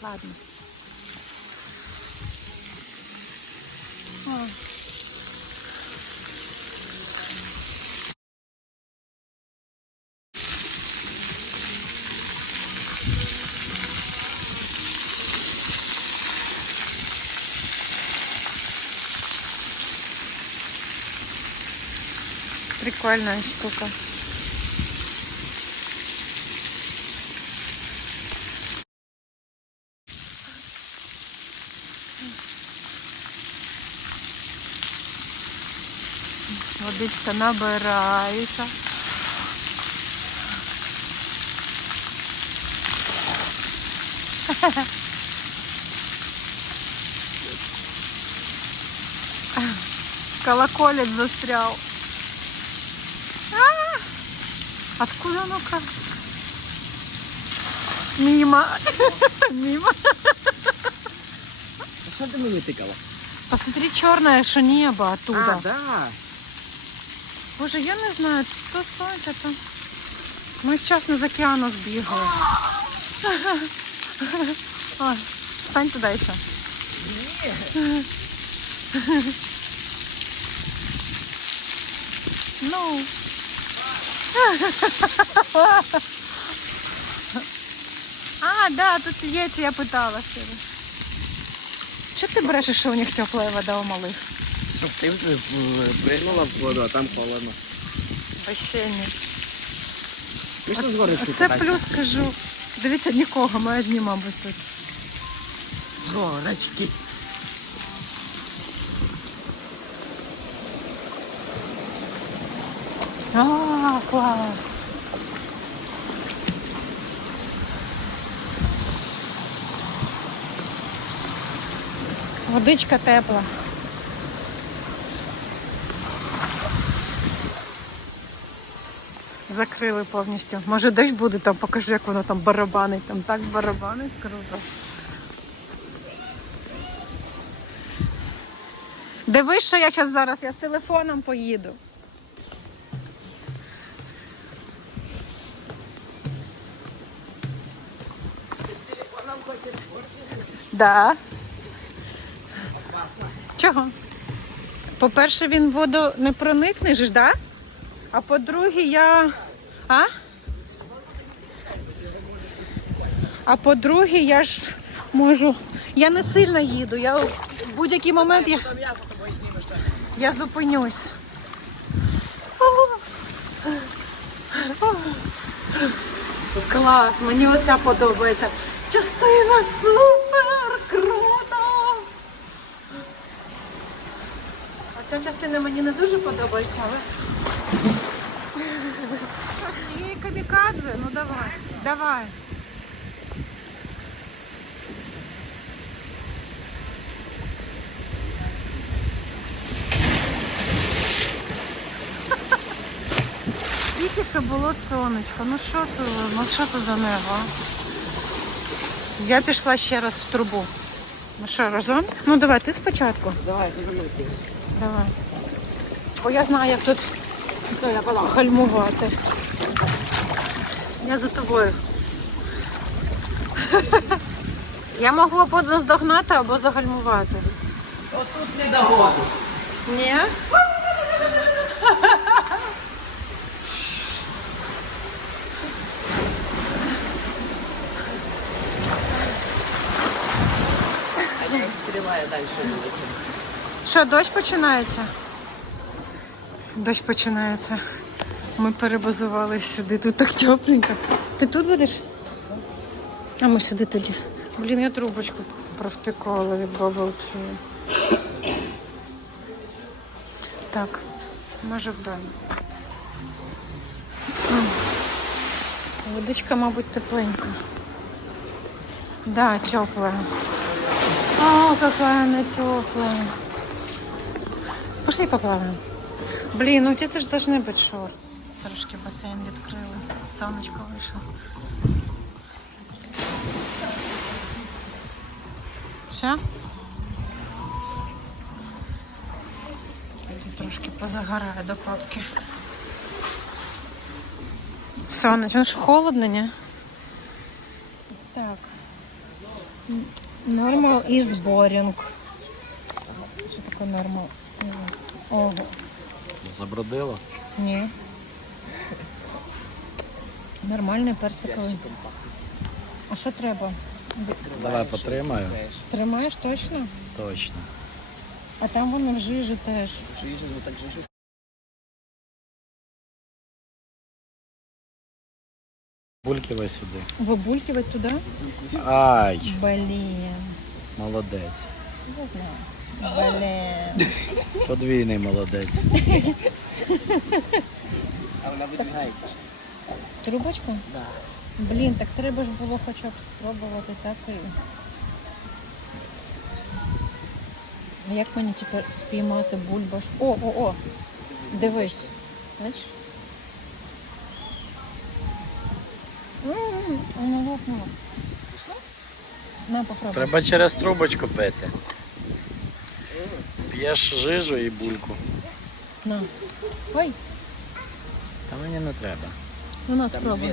Ладно. О. Прикольная штука. Водичка набирається. Колоколец застрял. А! Откуда ну-ка? Мимо. Мимо. А що ти мені тикала? Посмотри, черное, что небо оттуда. А, да. Боже, я не знаю, то сонце, то... Ми вчасно з океану збігали. Ой, встань туди ще. Ні. Ну. А, да, тут є ці, я питала. Чого ти брешеш, що у них тепла вода у малих? Щоб ти е, пригнула в воду, а там холодно. Басейні. Що з горочки Це плюс кажу. Дивіться, нікого, ми одні, мабуть, тут. З горочки. А, клас. Водичка тепла. Закрили повністю. Може дощ буде, там покажу, як воно там барабанить. Там так барабанить круто. Дивись, що я зараз зараз, я з телефоном поїду. Да. Чого? По-перше, він воду не проникне ж, да? А по-друге, я. А? А по-друге, я ж можу. Я не сильно їду. Я в будь-який момент я, я зупинюсь. Клас, мені оця подобається. Частина супер! Круто! Оця частина мені не дуже подобається, але. Що ж, камікадзе? Ну давай, давай. Тільки що було сонечко. Ну що це, ну що це за небо? Я пішла ще раз в трубу. Ну що, разом? Ну давай, ти спочатку. Давай, ти за мною. Давай. Бо я знаю, як тут гальмувати. Я за тобою. Я могла б одну здогнати або загальмувати. Отут не догодиш. Ні? А я як стріла, далі. Що, дощ починається? Дощ починається. Ми перебазувалися сюди, тут так тепленько. Ти тут будеш? А ми сюди тоді. Блін, я трубочку провтикала від бабочки. Так, може вдома. Водичка, мабуть, тепленька. Да, теплая. О, какая она теплая. Пошли поплаваем. Блин, ну где-то же должны быть шор. Трошки басейн відкрили. Сонечко вийшло. Все? Трошки позагораю до папки. Сонечко, ну що холодно, не? Так. Нормал із борінг. Що таке нормал? Ого. Забродило? Ні. Нормальний персиковий. А що треба? Давай потримаю. Тримаєш точно? Точно. А там воно в жижі теж. Жижа, ну так жижа. Булькивай сюди. Вибулькивать туди? Ай, Блін. молодець. Я знаю. Блін. Подвійний молодець. А вона видвигається. Трубочку? Да. Блін, так треба ж було хоча б спробувати так і. А Як мені тепер спіймати бульбаш? О, о, о! Дивись. Бачиш? Воно лопнуло. На, попробуй. Треба через трубочку пити. П'єш жижу і бульку. На. Ой, Та мені не треба. ну на, Там спробуй.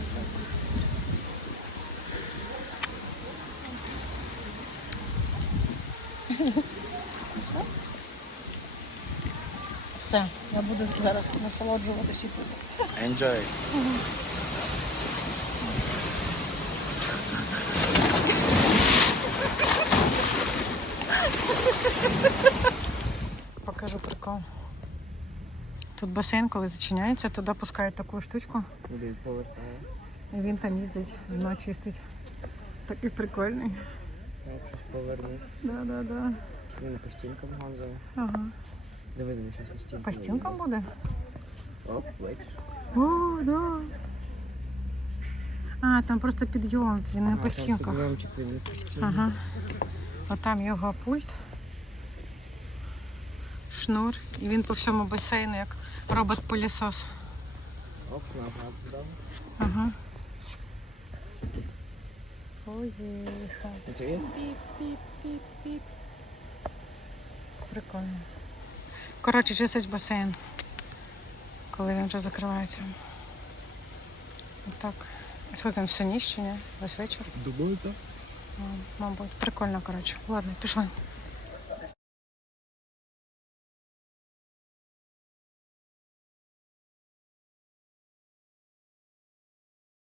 Все, я буду зараз насолоджуватися і пити. Enjoy. Покажу прикол. Тут басейн, коли зачиняється, туди пускають таку штучку, Один повертає. і він там їздить, дно чистить. Такий прикольний. Щось повернув. Да, да, да. Він по стінкам гонзає. Ага. Диви, диви, щось на стінку. По стінкам буде? Оп, бачиш. О, да. А, там просто підйом, він не по стінках. Підйомчик, він не по стінках. Ага. От там його пульт, шнур, і він по всьому басейну, як назад здав. Ага. Поїхав. Піп-піп-піп-піп. Прикольно. Коротше, чистить басейн, коли він вже закривається. Так. Скільки він всю ніч чи ні? Весь вечір? Думаю, так. Ну, Мабуть, прикольно, коротше. Ладно, пішли.